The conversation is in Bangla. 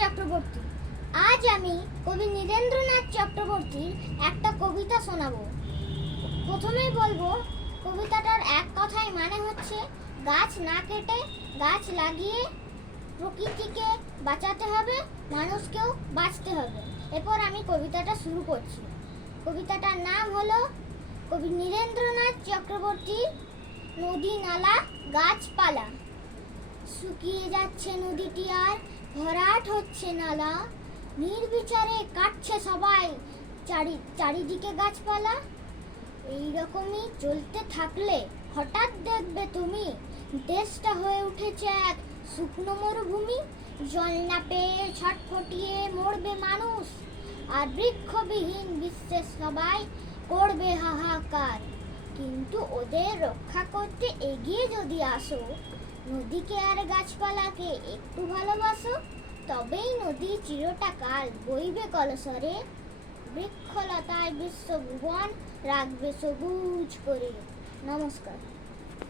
চক্রবর্তী। আজ আমি কবি নীরেন্দ্রনাথ চক্রবর্তীর একটা কবিতা শোনাবো। প্রথমেই বলবো, কবিতাটার এক কথায় মানে হচ্ছে গাছ না কেটে গাছ লাগিয়ে প্রকৃতিকে বাঁচাতে হবে, মানুষকেও বাঁচতে হবে। এরপর আমি কবিতাটা শুরু করছি। কবিতাটার নাম হলো কবি নীরেন্দ্রনাথ চক্রবর্তীর নদী নালা গাছপালা। শুকিয়ে যাচ্ছে নদীটি আর ভরাট হচ্ছে নালা, নির্বিচারে কাটছে সবাই চারিদিকে গাছপালা। এইরকমই চলতে থাকলে হঠাৎ দেখবে তুমি দেশটা হয়ে উঠেছে এক শুকনো মরুভূমি। জল না পেয়ে ছটফটিয়ে মরবে মানুষ, আর বৃক্ষবিহীন বিশ্বে সবাই করবে হাহাকার। কিন্তু ওদের রক্ষা করতে এগিয়ে যদি আসো, নদীকে আর গাছপালাকে একটু ভালোবাসো, তবেই নদী চিরটা কাল বইবে কলসরে, বৃক্ষলতায় বিশ্বভুবন রাখবে সবুজ করে। নমস্কার।